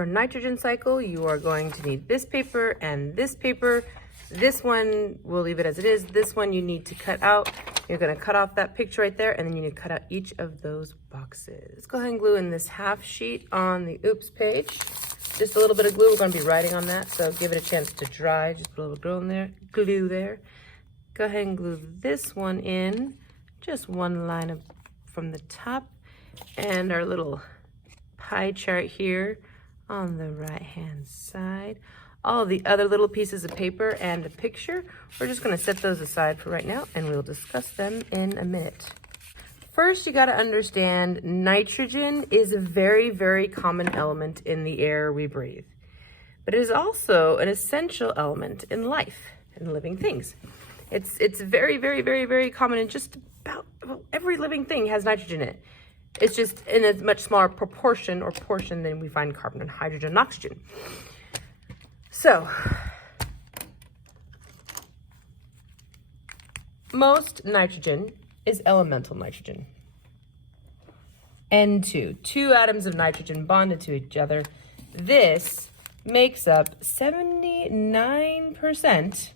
for nitrogen cycle, you are going to need this paper and this paper. This one, we'll leave it as it is. This one you need to cut out. You're gonna cut off that picture right there, and then you need to cut out each of those boxes. Let's go ahead and glue in this half sheet on the oops page. Just a little bit of glue, we're gonna be writing on that, so give it a chance to dry. Just put a little glue there. Go ahead and glue this one in, just one line from the top, and our little pie chart here on the right-hand side. All the other little pieces of paper and a picture, we're just gonna set those aside for right now, and we'll discuss them in a minute. First, you gotta understand nitrogen is a very, very common element in the air we breathe. But it is also an essential element in life and living things. It's very, very, very, very common in just about every living thing has nitrogen in it. It's just in a much smaller proportion or portion than we find carbon and hydrogen and oxygen. So, most nitrogen is elemental nitrogen. N2, 2 atoms of nitrogen bonded to each other. This makes up 79%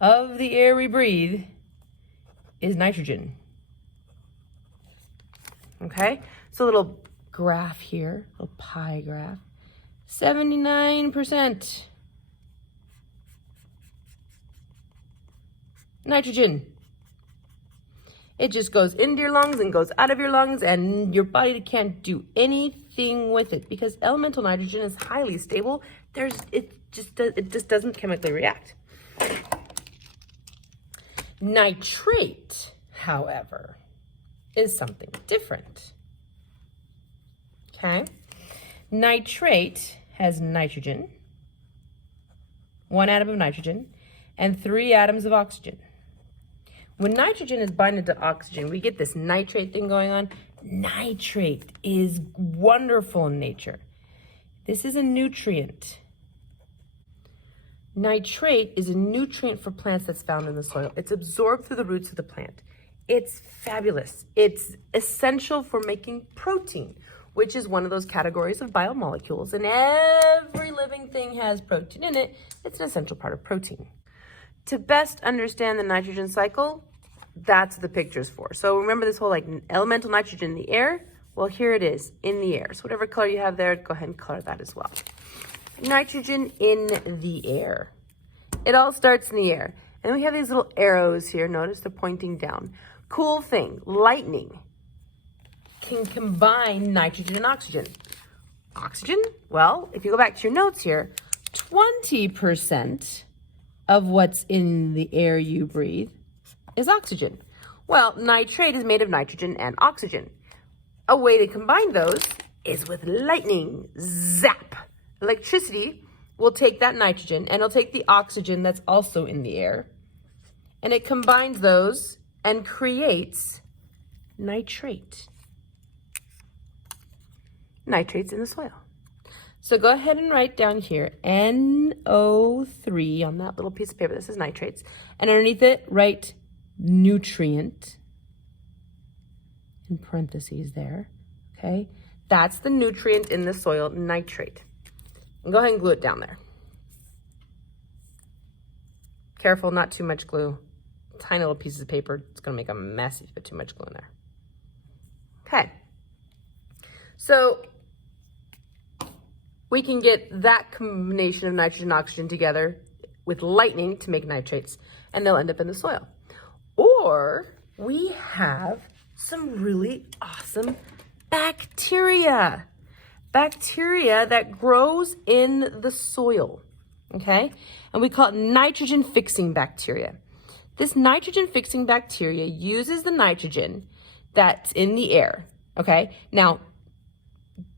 of the air we breathe is nitrogen. Okay, so a little graph here, a little pie graph. 79% nitrogen. It just goes into your lungs and goes out of your lungs, and your body can't do anything with it because elemental nitrogen is highly stable. It just doesn't chemically react. Nitrate, however, is something different. Okay? Nitrate has nitrogen, 1 atom of nitrogen, and 3 atoms of oxygen. When nitrogen is binding to oxygen, we get this nitrate thing going on. Nitrate is wonderful in nature. This is a nutrient. Nitrate is a nutrient for plants that's found in the soil. It's absorbed through the roots of the plant. It's fabulous. It's essential for making protein, which is one of those categories of biomolecules, and every living thing has protein in it. It's an essential part of protein. To best understand the nitrogen cycle, that's what the picture's for. So remember this whole like elemental nitrogen in the air? Well, here it is in the air. So whatever color you have there, go ahead and color that as well. Nitrogen in the air. It all starts in the air. And then we have these little arrows here. Notice they're pointing down. Cool thing, lightning can combine nitrogen and oxygen. Oxygen? Well, if you go back to your notes here, 20% of what's in the air you breathe is oxygen. Well, nitrate is made of nitrogen and oxygen. A way to combine those is with lightning. Zap! Electricity will take that nitrogen and it'll take the oxygen that's also in the air, and it combines those and creates nitrate. Nitrates in the soil. So go ahead and write down here NO3 on that little piece of paper. This is nitrates. And underneath it, write nutrient in parentheses there. Okay? That's the nutrient in the soil, nitrate. And go ahead and glue it down there. Careful, not too much glue. Tiny little pieces of paper. It's going to make a mess if you put too much glue in there. Okay. So we can get that combination of nitrogen and oxygen together with lightning to make nitrates, and they'll end up in the soil. Or we have some really awesome bacteria. Bacteria that grows in the soil, okay? And we call it nitrogen-fixing bacteria. This nitrogen-fixing bacteria uses the nitrogen that's in the air, okay? Now,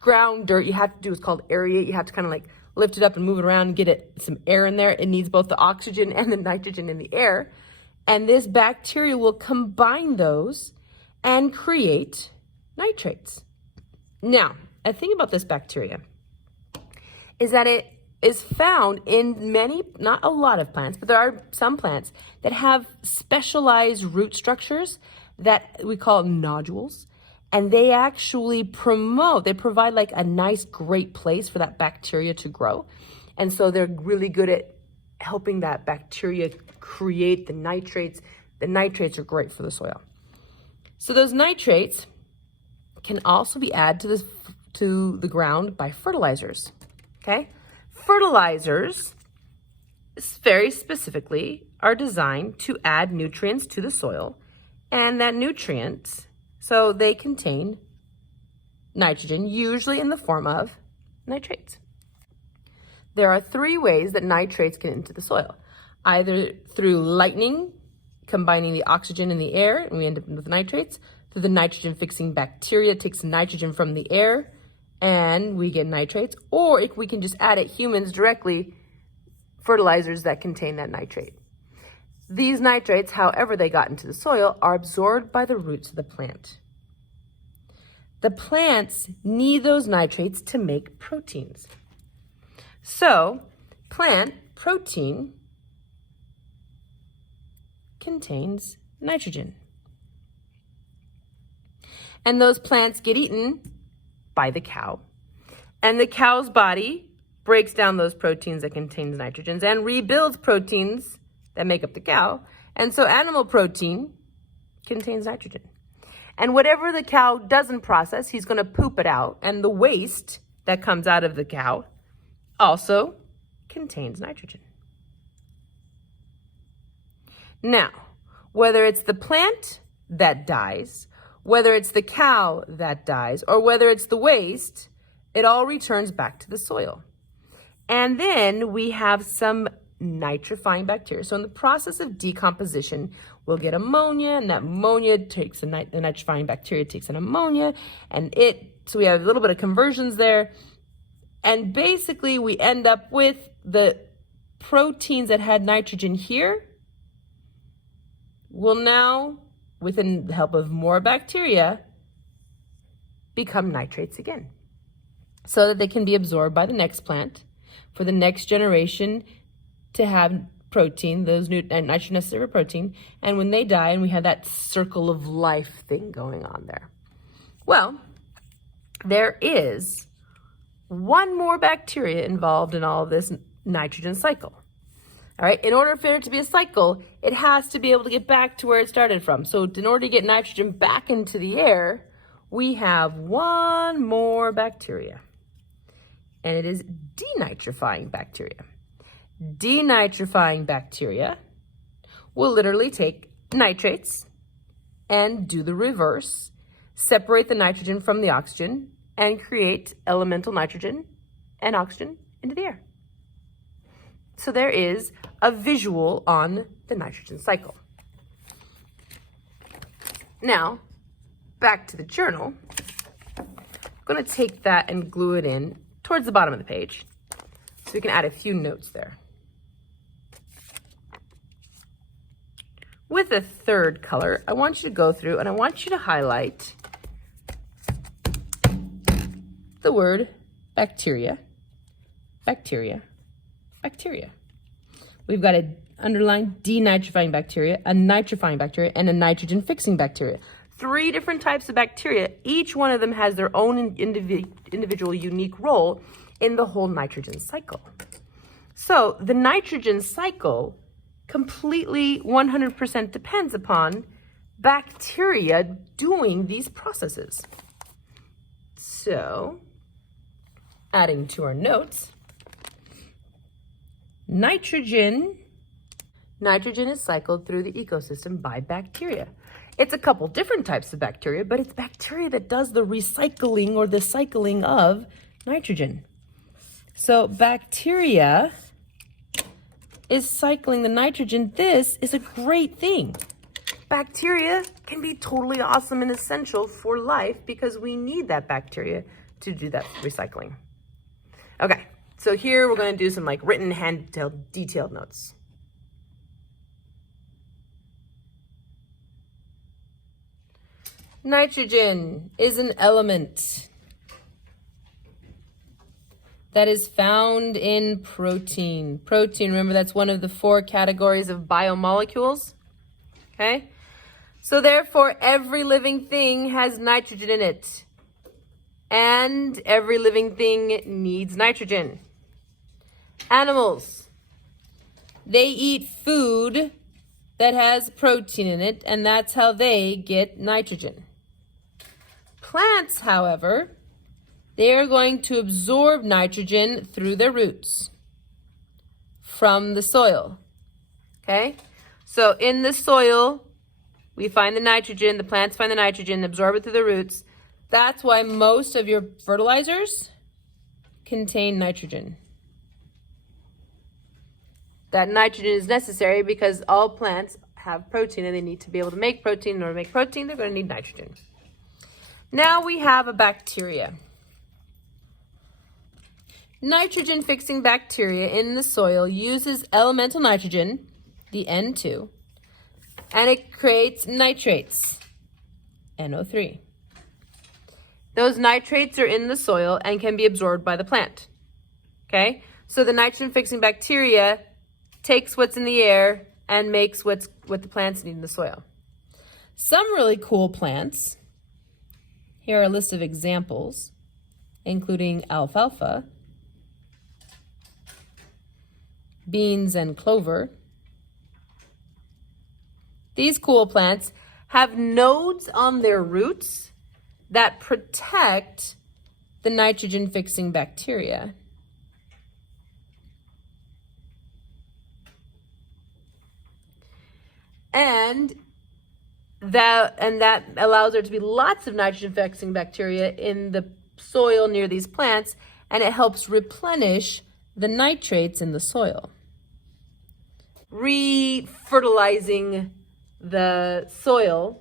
ground dirt, you have to do is called aerate. You have to kind of like lift it up and move it around and get some air in there. It needs both the oxygen and the nitrogen in the air. And this bacteria will combine those and create nitrates. Now, a thing about this bacteria is that it is found in many, not a lot of plants, but there are some plants that have specialized root structures that we call nodules. and they actually they provide like a nice, great place for that bacteria to grow. And so they're really good at helping that bacteria create the nitrates. The nitrates are great for the soil. So those nitrates can also be added to the ground by fertilizers, okay? Fertilizers, very specifically, are designed to add nutrients to the soil, and that nutrients, so they contain nitrogen, usually in the form of nitrates. There are 3 ways that nitrates get into the soil, either through lightning, combining the oxygen in the air, and we end up with nitrates, through the nitrogen-fixing bacteria takes nitrogen from the air, and we get nitrates, or if we can just add it humans directly, fertilizers that contain that nitrate. These nitrates, however they got into the soil, are absorbed by the roots of the plant. The plants need those nitrates to make proteins. So, plant protein contains nitrogen. And those plants get eaten by the cow. And the cow's body breaks down those proteins that contains nitrogens and rebuilds proteins that make up the cow. And so animal protein contains nitrogen. And whatever the cow doesn't process, he's going to poop it out. And the waste that comes out of the cow also contains nitrogen. Now, whether it's the plant that dies, whether it's the cow that dies, or whether it's the waste, it all returns back to the soil. And then we have some nitrifying bacteria. So in the process of decomposition, we'll get ammonia, and that ammonia takes the nitrifying bacteria takes an ammonia, so we have a little bit of conversions there. And basically we end up with the proteins that had nitrogen here will now, with the help of more bacteria, become nitrates again, so that they can be absorbed by the next plant for the next generation to have protein, those nitrogen necessary for protein, and when they die, and we have that circle of life thing going on there. Well, there is one more bacteria involved in all of this nitrogen cycle. All right, in order for it to be a cycle, it has to be able to get back to where it started from. So in order to get nitrogen back into the air, we have one more bacteria, and it is denitrifying bacteria. Denitrifying bacteria will literally take nitrates and do the reverse, separate the nitrogen from the oxygen, and create elemental nitrogen and oxygen into the air. So there is a visual on the nitrogen cycle. Now, back to the journal. I'm going to take that and glue it in towards the bottom of the page so we can add a few notes there. With a third color, I want you to go through and I want you to highlight the word bacteria, bacteria, bacteria. We've got an underlined denitrifying bacteria, a nitrifying bacteria, and a nitrogen-fixing bacteria. 3 different types of bacteria. Each one of them has their own individual unique role in the whole nitrogen cycle. So the nitrogen cycle completely 100% depends upon bacteria doing these processes. So, adding to our notes, nitrogen is cycled through the ecosystem by bacteria. It's a couple different types of bacteria, but it's bacteria that does the recycling or the cycling of nitrogen. So bacteria is cycling the nitrogen. This is a great thing. Bacteria can be totally awesome and essential for life because we need that bacteria to do that recycling. Okay, so here we're going to do some like written, hand-detailed, detailed notes. Nitrogen is an element that is found in protein. Protein, remember, that's one of the 4 categories of biomolecules. Okay? So therefore, every living thing has nitrogen in it. And every living thing needs nitrogen. Animals, they eat food that has protein in it, and that's how they get nitrogen. Plants, however, they are going to absorb nitrogen through their roots from the soil. Okay? So in the soil, we find the nitrogen, the plants find the nitrogen, absorb it through the roots. That's why most of your fertilizers contain nitrogen. That nitrogen is necessary because all plants have protein and they need to be able to make protein. In order to make protein, they're going to need nitrogen. Now we have a bacteria. Nitrogen-fixing bacteria in the soil uses elemental nitrogen, the N2, and it creates nitrates, NO3. Those nitrates are in the soil and can be absorbed by the plant. Okay? So the nitrogen-fixing bacteria takes what's in the air and makes what the plants need in the soil. Some really cool plants, here are a list of examples, including alfalfa, beans and clover. These cool plants have nodes on their roots that protect the nitrogen-fixing bacteria. And that allows there to be lots of nitrogen-fixing bacteria in the soil near these plants, and it helps replenish the nitrates in the soil, re-fertilizing the soil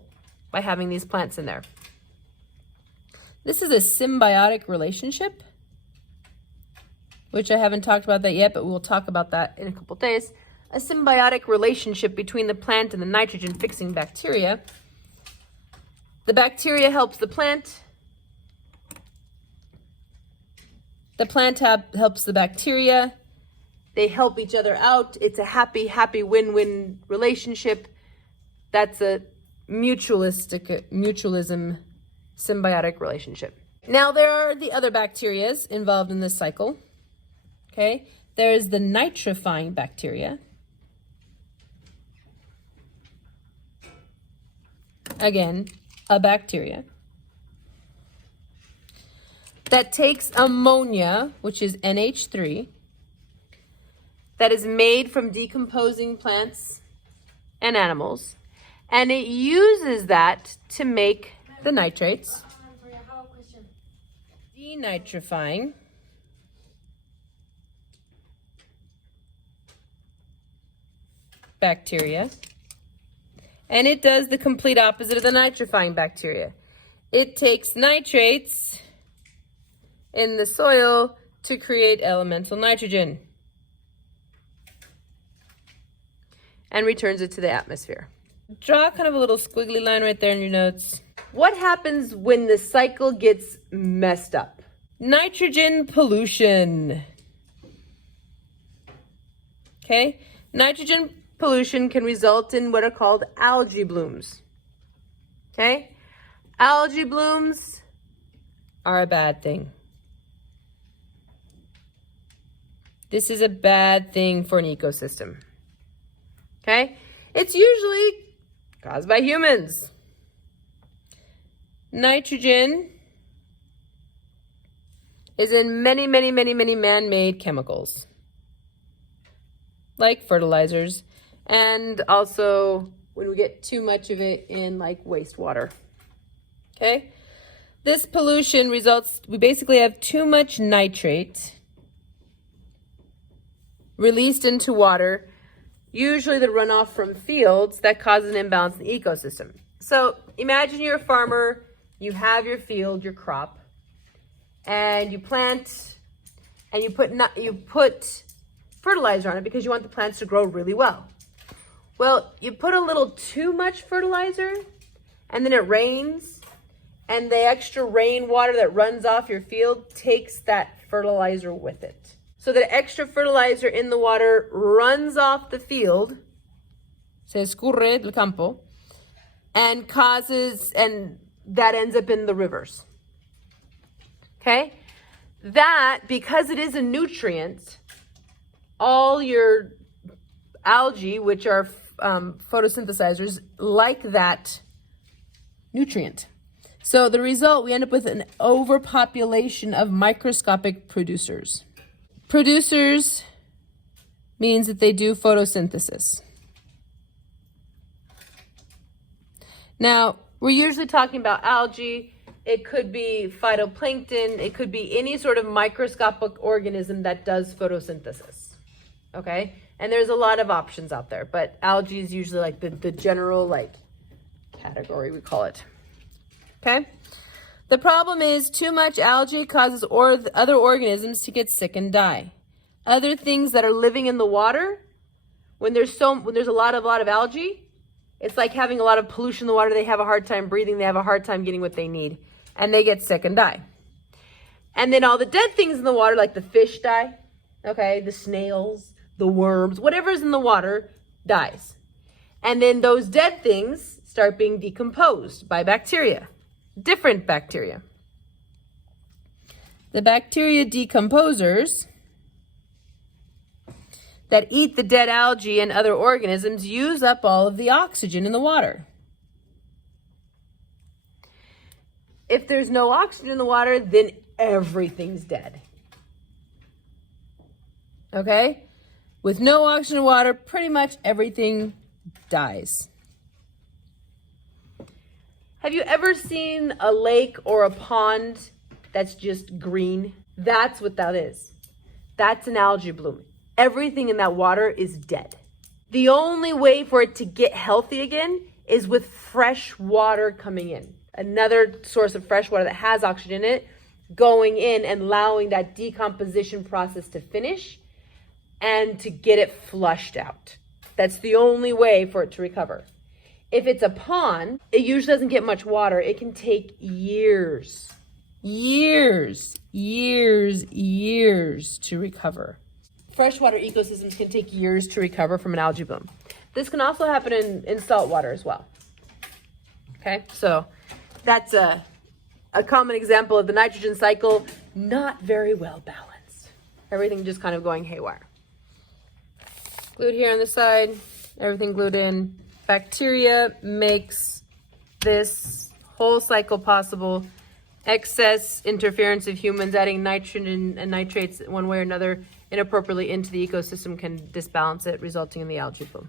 by having these plants in there. This is a symbiotic relationship, which I haven't talked about that yet, but we'll talk about that in a couple days. A symbiotic relationship between the plant and the nitrogen-fixing bacteria. The bacteria helps the plant. The plant helps the bacteria. They help each other out. It's a happy, happy win-win relationship. That's a mutualism symbiotic relationship. Now there are the other bacterias involved in this cycle. Okay, there's the nitrifying bacteria. Again, a bacteria that takes ammonia, which is NH3, that is made from decomposing plants and animals, and it uses that to make the nitrates. Denitrifying bacteria. And it does the complete opposite of the nitrifying bacteria. It takes nitrates in the soil to create elemental nitrogen and returns it to the atmosphere. Draw kind of a little squiggly line right there in your notes. What happens when the cycle gets messed up? Nitrogen pollution. Okay? Nitrogen pollution can result in what are called algae blooms. Okay? Algae blooms are a bad thing. This is a bad thing for an ecosystem. Okay? It's usually caused by humans. Nitrogen is in many, many, many, many man-made chemicals, like fertilizers, and also when we get too much of it in like wastewater. Okay? This pollution results, we basically have too much nitrate released into water, usually the runoff from fields, that causes an imbalance in the ecosystem. So imagine you're a farmer, you have your field, your crop, and you plant and you put fertilizer on it because you want the plants to grow really well. Well, you put a little too much fertilizer and then it rains, and the extra rainwater that runs off your field takes that fertilizer with it. So the extra fertilizer in the water runs off the field, se escurre del campo, and that ends up in the rivers. Okay? That, because it is a nutrient, all your algae, which are photosynthesizers, like that nutrient. So the result, we end up with an overpopulation of microscopic producers. Producers means that they do photosynthesis. Now, we're usually talking about algae. It could be phytoplankton. It could be any sort of microscopic organism that does photosynthesis. Okay? And there's a lot of options out there, but algae is usually like the general category, we call it. Okay? The problem is too much algae causes other organisms to get sick and die. Other things that are living in the water, when there's a lot of algae, it's like having a lot of pollution in the water. They have a hard time breathing. They have a hard time getting what they need, and they get sick and die. And then all the dead things in the water, like the fish die, okay, the snails, the worms, whatever's in the water dies. And then those dead things start being decomposed by bacteria, different bacteria. The bacteria decomposers that eat the dead algae and other organisms use up all of the oxygen in the water. If there's no oxygen in the water, then everything's dead. Okay? With no oxygen in water, pretty much everything dies. Have you ever seen a lake or a pond that's just green? That's what that is. That's an algae bloom. Everything in that water is dead. The only way for it to get healthy again is with fresh water coming in. Another source of fresh water that has oxygen in it, going in and allowing that decomposition process to finish and to get it flushed out. That's the only way for it to recover. If it's a pond, it usually doesn't get much water. It can take years to recover. Freshwater ecosystems can take years to recover from an algae bloom. This can also happen in salt water as well. Okay, so that's a common example of the nitrogen cycle, not very well balanced. Everything just kind of going haywire. Glued here on the side, everything glued in. Bacteria makes this whole cycle possible. Excess interference of humans adding nitrogen and nitrates one way or another inappropriately into the ecosystem can disbalance it, resulting in the algae bloom.